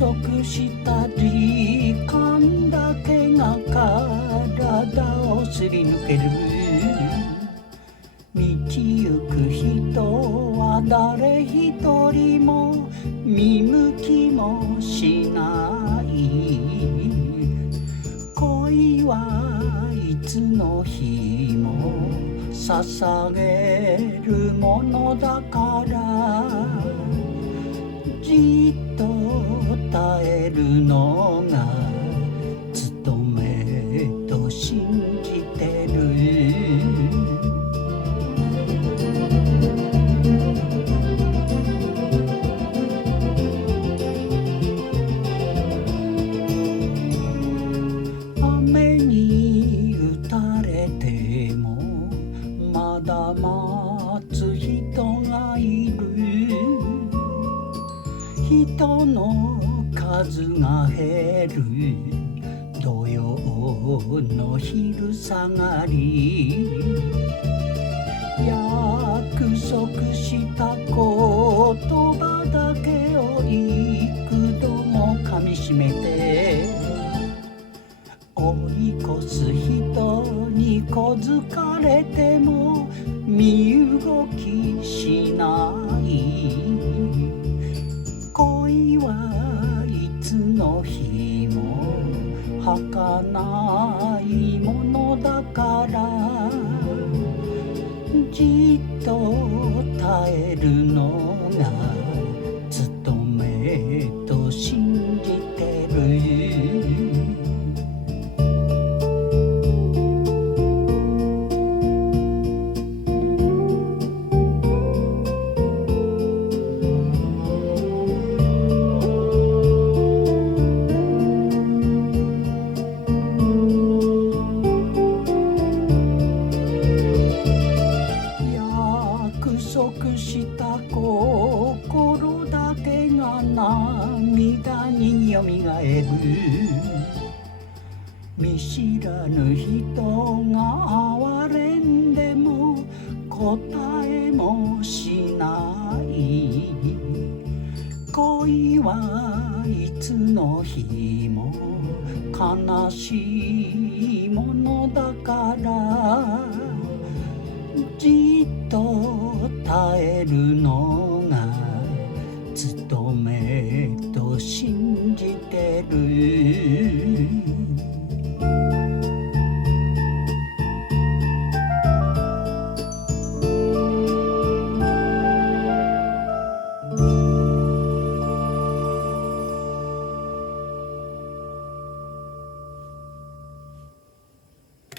束した時間だけが体をすり抜ける。道行く人は誰一人も見向きもしない。恋はいつの日も捧げるものだから、じっと耐えるのが務めと信じてる。雨に打たれてもまだ待つ人がいる。人の数が減る土曜の昼下がり、約束した言葉だけを幾度も噛みしめて、追い越す人に小づかれても身動きしない。恋はいつの日も儚いものだから、じっと耐えるのが務めと信じてる。約束した心だけが涙によみがえる。見知らぬ人が哀れんでも答えもしない。恋はいつの日も悲しいものだから、じっと耐えるの